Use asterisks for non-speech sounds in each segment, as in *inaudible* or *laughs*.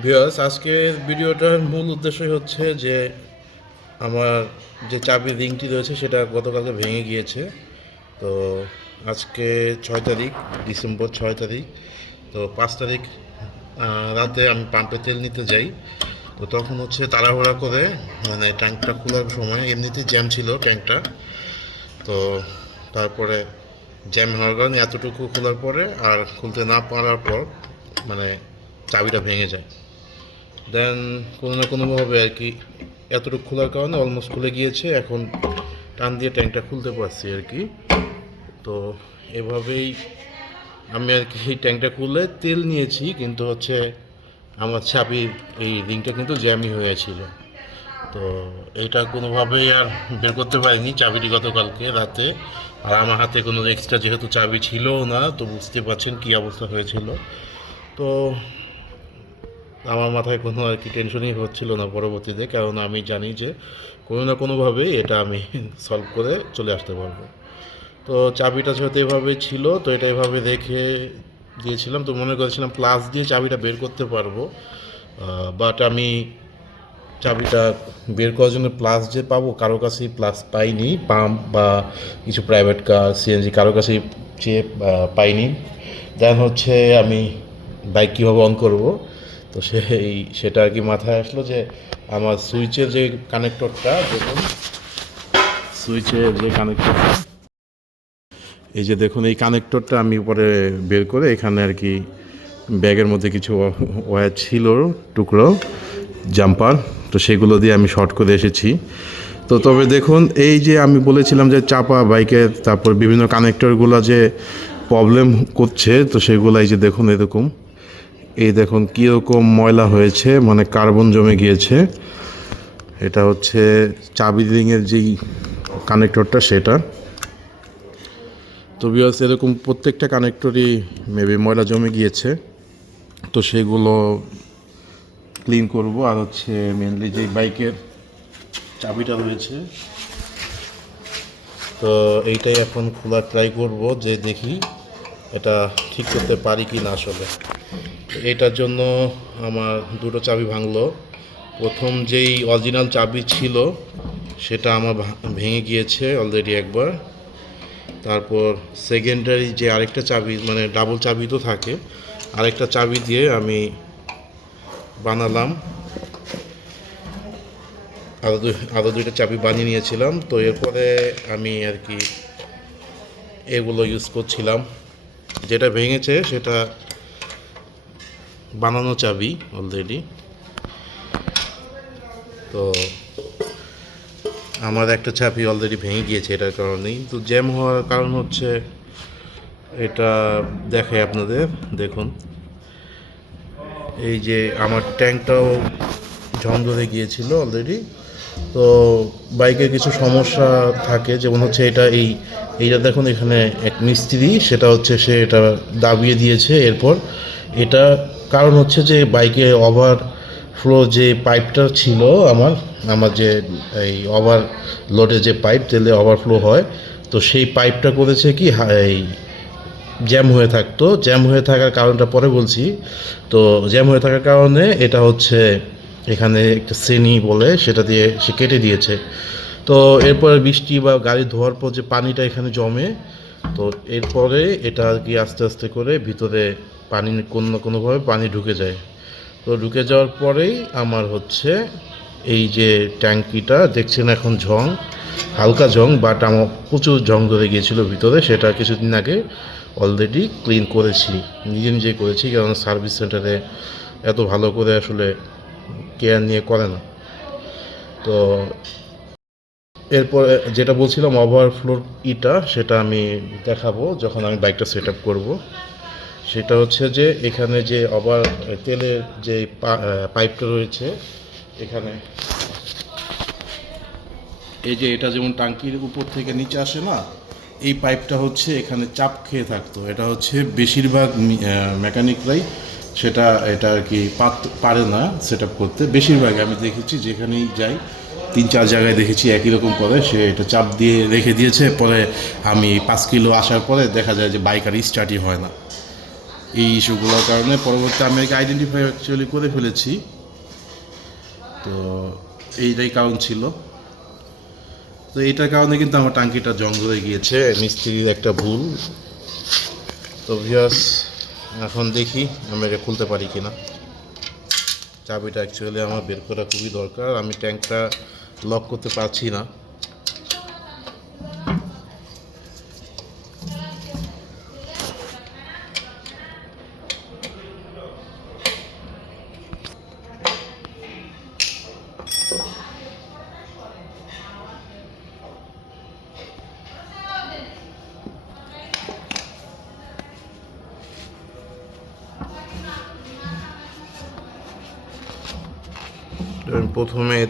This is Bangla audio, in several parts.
ভিউয়ার্স আজকের ভিডিওটার মূল উদ্দেশ্যই হচ্ছে যে আমার যে চাবির রিংটি রয়েছে সেটা গতকালকে ভেঙে গিয়েছে। তো আজকে ছয় তারিখ, ডিসেম্বর ছয় তারিখ। তো পাঁচ তারিখ রাতে আমি পাম্পে তেল নিতে যাই। তো তখন হচ্ছে তাড়াহুড়া করে মানে ট্যাঙ্কটা খোলার সময় এমনিতেই জ্যাম ছিল ট্যাঙ্কটা। তো তারপরে জ্যাম হওয়ার কারণে এতটুকু খোলার পরে আর খুলতে না পারার পর মানে চাবিটা ভেঙে যায়। দেন কোনো না কোনোভাবে আর কি এতটুকু খোলার কারণে অলমোস্ট খুলে গিয়েছে। এখন টান দিয়ে ট্যাঙ্কটা খুলতে পারছি আর কি। তো এভাবেই আমি আর কি এই ট্যাঙ্কটা খুলে তেল নিয়েছি, কিন্তু হচ্ছে আমার চাবির এই রিংটা কিন্তু জ্যামই হয়েছিল। তো এটা কোনোভাবেই আর বের করতে পারিনি চাবিটি গতকালকে রাতে। আর আমার হাতে কোনো এক্সট্রা যেহেতু চাবি ছিল না, তো বুঝতে পারছেন কী অবস্থা হয়েছিল। তো আমার মাথায় কোনো আর কি টেনশনই হচ্ছিল না পরবর্তীতে, কারণ আমি জানি যে কোনো না কোনোভাবে এটা আমি *laughs* সলভ করে চলে আসতে পারব। তো চাবিটা যেহেতু এভাবে ছিল, তো এটা এভাবে রেখে দিয়েছিলাম, তো মনে করেছিলাম প্লাস দিয়ে চাবিটা বের করতে পারব। বাট আমি চাবিটা বের করার জন্য প্লাস যে পাবো, কারও কাছেই প্লাস পাইনি পাম্প বা কিছু প্রাইভেট কার সিএনজি কারও কাছেই চেয়ে পাইনি। দেন হচ্ছে আমি বাইক কীভাবে অন করব? তো সেই, সেটা আর কি মাথায় আসলো যে আমার সুইচের যে কানেক্টরটা দেখুন। সুইচের যে কানেক্টরটা এই যে দেখুন, এই কানেক্টরটা আমি পরে বের করে এখানে আর কি ব্যাগের মধ্যে কিছু ওয়্যার ছিল, টুকরো, জাম্পার, তো সেগুলো দিয়ে আমি শর্ট করে এসেছি। তো তবে দেখুন, এই যে আমি বলেছিলাম যে চাপা বাইকের তারপর বিভিন্ন কানেক্টরগুলো যে প্রবলেম করছে, তো সেগুলো এই যে দেখুন, এরকম। এই দেখুন কীরকম ময়লা হয়েছে মানে কার্বন জমে গিয়েছে। এটা হচ্ছে চাবি রিংয়ের যেই কানেক্টরটা, সেটা। তো বিকজ এরকম প্রত্যেকটা কানেক্টরই মেবি ময়লা জমে গিয়েছে। তো সেগুলো ক্লিন করব। আর হচ্ছে মেনলি যে বাইকের চাবিটা রয়েছে, তো এইটাই এখন খোলা ট্রাই করব, যে দেখি এটা ঠিক করতে পারি কি না আসলে। এটার জন্য আমার দুটো চাবি ভাঙলো। প্রথম যেই অরিজিনাল চাবি ছিল, সেটা আমার ভেঙে গিয়েছে অলরেডি একবার। তারপর সেকেন্ডারি যে আরেকটা চাবি মানে ডাবল চাবি তো থাকে, আরেকটা চাবি দিয়ে আমি বানালাম। আরও দুই আরও দুইটা চাবি বানিয়ে নিয়েছিলাম। তো এরপরে আমি আর কি এগুলো ইউজ করছিলাম। যেটা ভেঙেছে, সেটা বানানো চাবি অলরেডি তো আমার একটা চাবি অলরেডি ভেঙে গিয়েছে এটার কারণেই। তো জ্যাম হওয়ার কারণ হচ্ছে এটা দেখাই আপনাদের, দেখুন। এই যে আমার ট্যাঙ্কটাও ঝং ধরে গিয়েছিল অলরেডি তো বাইকের কিছু সমস্যা থাকে, যেমন হচ্ছে এটা এই, এইটা দেখুন এখানে এক মিস্ত্রি, সেটা হচ্ছে সে এটা দাবিয়ে দিয়েছে। এরপর এটা কারণ হচ্ছে যে বাইকে ওভার ফ্লো যে পাইপটা ছিল আমার আমার যে এই ওভার লোডে যে পাইপ তেলে ওভারফ্লো হয়, তো সেই পাইপটা করেছে কি এই জ্যাম হয়ে থাকতো। জ্যাম হয়ে থাকার কারণটা পরে বলছি। তো জ্যাম হয়ে থাকার কারণে এটা হচ্ছে এখানে একটা শ্রেণি বলে, সেটা দিয়ে সে কেটে দিয়েছে। তো এরপরে বৃষ্টি বা গাড়ি ধোয়ার পর যে পানিটা এখানে জমে, তো এরপরে এটা আর কি আস্তে আস্তে করে ভিতরে পানি কোনো না কোনোভাবে পানি ঢুকে যায়। তো ঢুকে যাওয়ার পরেই আমার হচ্ছে এই যে ট্যাঙ্কিটা, দেখছেন এখন ঝং, হালকা জং বাট আমার প্রচুর জং ধরে গিয়েছিল ভিতরে, সেটা কিছুদিন আগে অলরেডি ক্লিন করেছি, নিজে নিজে করেছি, কারণ সার্ভিস সেন্টারে এত ভালো করে আসলে কেয়ার নিয়ে করে না। তো এরপরে যেটা বলছিলাম ওভারফ্লোর ইটা সেটা আমি দেখাবো, যখন আমি বাইকটা সেট আপ করব। সেটা হচ্ছে যে এখানে যে ওভার তেলের যে পাইপটা রয়েছে, এখানে। এই যে এটা যেমন টাঙ্কির উপর থেকে নিচে আসে না, এই পাইপটা হচ্ছে এখানে চাপ খেয়ে থাকতো। এটা হচ্ছে বেশিরভাগ মেকানিকরাই সেটা, এটা আর কি পারে না সেট করতে। বেশিরভাগ আমি দেখেছি যেখানেই যাই, তিন চার জায়গায় দেখেছি একই রকম করে সে এটা চাপ দিয়ে রেখে দিয়েছে, পরে আমি পাঁচ কিলো আসার পরে দেখা যায় যে বাইক আর স্টার্টই হয় না। এই ইস্যুগুলোর কারণে পরবর্তী আমি একে আইডেন্টিফাই অ্যাকচুয়ালি করে ফেলেছি। তো এইটাই কারণ ছিল। তো এইটার কারণে কিন্তু আমার টাঙ্কিটা জং ধরে গিয়েছে, মিস্ত্রির একটা ভুল। তো ভিয়াস এখন দেখি আমি এটা খুলতে পারি কি না চাবিটা অ্যাকচুয়ালি আমার বের করা খুবই দরকার। আমি ট্যাঙ্কটা লক করতে পারছি না।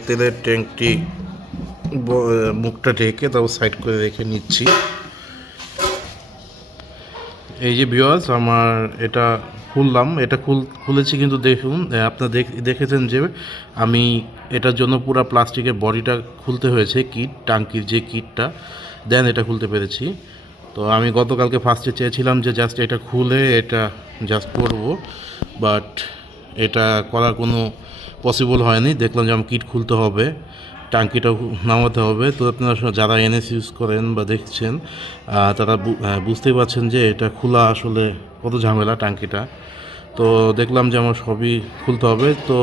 তেলের ট্যাঙ্কটি মুখটা ঢেকে তারপর সাইড করে রেখে নিচ্ছি। এই যে বিওয়াজ আমার এটা খুললাম। এটা খুল, খুলেছি কিন্তু দেখুন আপনারা দেখ- দেখেছেন যে আমি এটার জন্য পুরো প্লাস্টিকের বডিটা খুলতে হয়েছে কিট টাঙ্কির যে কিটটা দেন এটা খুলতে পেরেছি। তো আমি গতকালকে ফার্স্টে চেয়েছিলাম যে জাস্ট এটা খুলে এটা জাস্ট করব বাট এটা করার কোনো পসিবল হয়নি। দেখলাম যে আমার কিট খুলতে হবে টাঙ্কিটা নামাতে হবে। তো আপনারা যারা এনএস ইউজ করেন বা দেখছেন তারা বুঝতেই পারছেন যে এটা খোলা আসলে কত ঝামেলা টাঙ্কিটা। তো দেখলাম যে আমার সবই খুলতে হবে। তো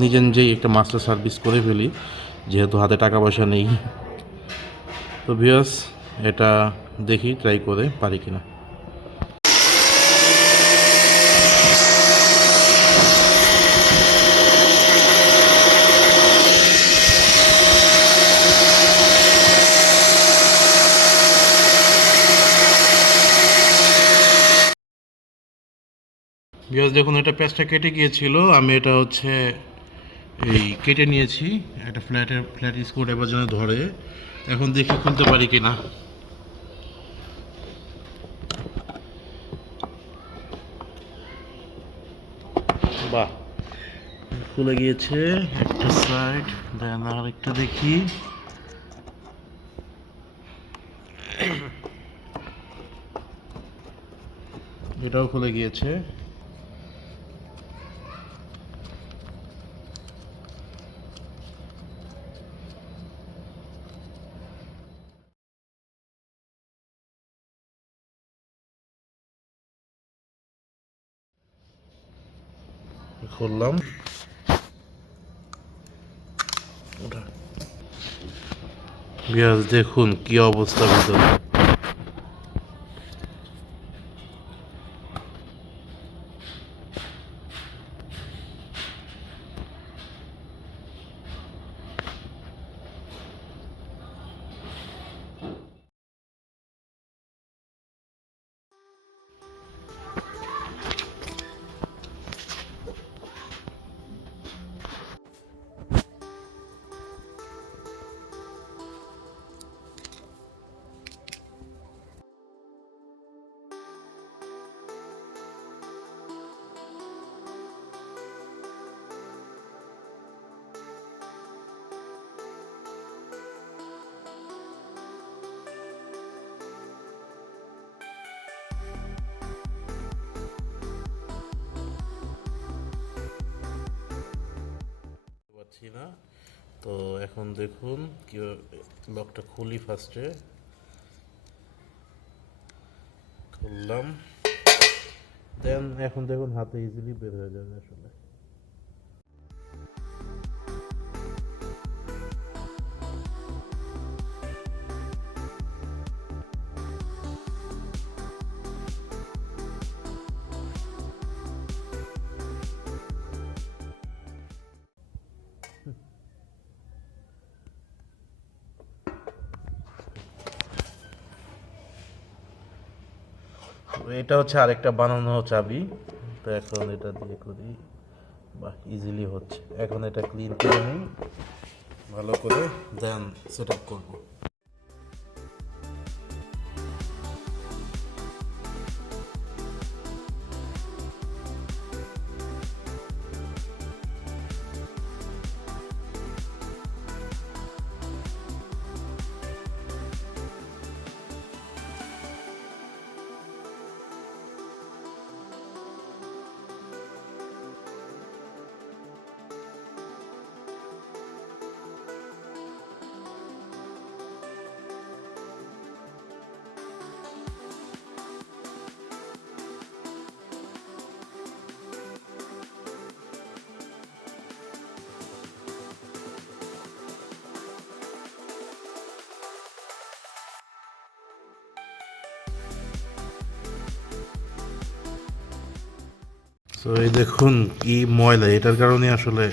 নিজে নিজেই একটা মাস্টার সার্ভিস করে ফেলি, যেহেতু হাতে টাকা পয়সা নেই। তো ভিয়াস এটা দেখি ট্রাই করে পারি কিনা। বিকজ দেখুন এটা প্যাচটা কেটে গিয়েছিল, আমি এটা হচ্ছে এই কেটে নিয়েছি, একটা ফ্ল্যাটের ফ্ল্যাট স্ক্রু এবার জন্য ধরে। এখন দেখি খুলতে পারি কি না বাহ। খুলে গিয়েছে, একটা সাইড, দেন আরেকটা দেখি। এটাও খুলে গিয়েছে। খুললাম পেঁয়াজ দেখুন কি অবস্থা ভিতরে। তো এখন দেখুন কি লকটা খুলি ফার্স্টে খুললাম। দেন এখন দেখুন হাতে ইজিলি বের হয়ে যাবে আসলে। এটা হচ্ছে আরেকটা বানানো চাবি। তো এখন এটা দিয়ে করি। বা ইজিলি হচ্ছে। এখন এটা ক্লিন করে নিই। ভালো করে দেন সেট আপ করব। তো এই দেখুন কি ময়লা। এটার কারণে আসলে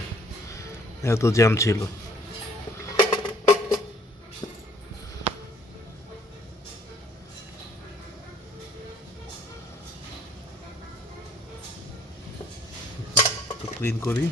এত জ্যাম ছিল। ক্লিন করি।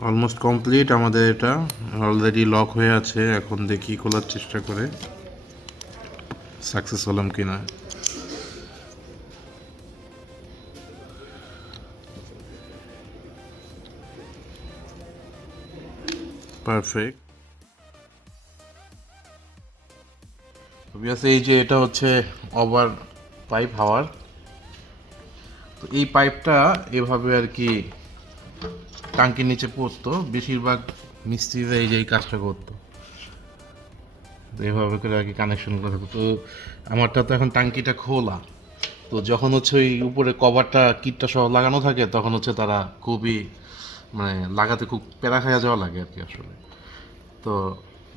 অলমোস্ট কমপ্লিট আমাদের এটা। অলরেডি লক হয়ে আছে। এখন দেখি খোলার চেষ্টা করে। সাকসেস হলাম কিনা। পারফেক্ট এই যে এটা হচ্ছে ওভার পাইপ হাওয়ার। তো এই পাইপটা এভাবে আর কি টাঙ্কির নিচে পড়তো, বেশিরভাগ মিস্ত্রিরা এই যে এই কাজটা করতো। এভাবে করে আর কি কানেকশন করে থাকতো। তো আমারটা তো এখন টাঙ্কিটা খোলা। তো যখন হচ্ছে ওই উপরে কভারটা, কিটটা সহ লাগানো থাকে, তখন হচ্ছে তারা খুবই মানে লাগাতে খুব প্যারা খাইয়া যাওয়া লাগে আর কি আসলে। তো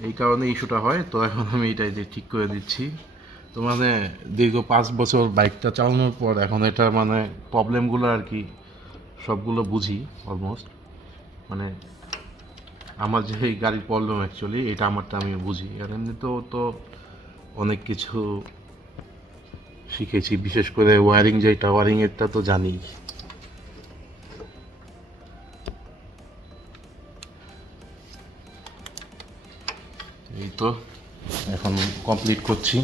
এই কারণে ইস্যুটা হয়। তো এখন আমি এটাই যে ঠিক করে দিচ্ছি। তো মানে দীর্ঘ পাঁচ বছর বাইকটা চালানোর পর এখন এটা মানে প্রবলেমগুলো আর কি সবগুলো বুঝি অলমোস্ট মানে আমার যে এই গাড়ির প্রবলেম অ্যাকচুয়ালি এটা আমারটা আমি বুঝি। আর এমনিতেও তো অনেক কিছু শিখেছি, বিশেষ করে ওয়ারিং যেটা ওয়ারিংয়েরটা তো জানি। এই তো, এখন কমপ্লিট করছি।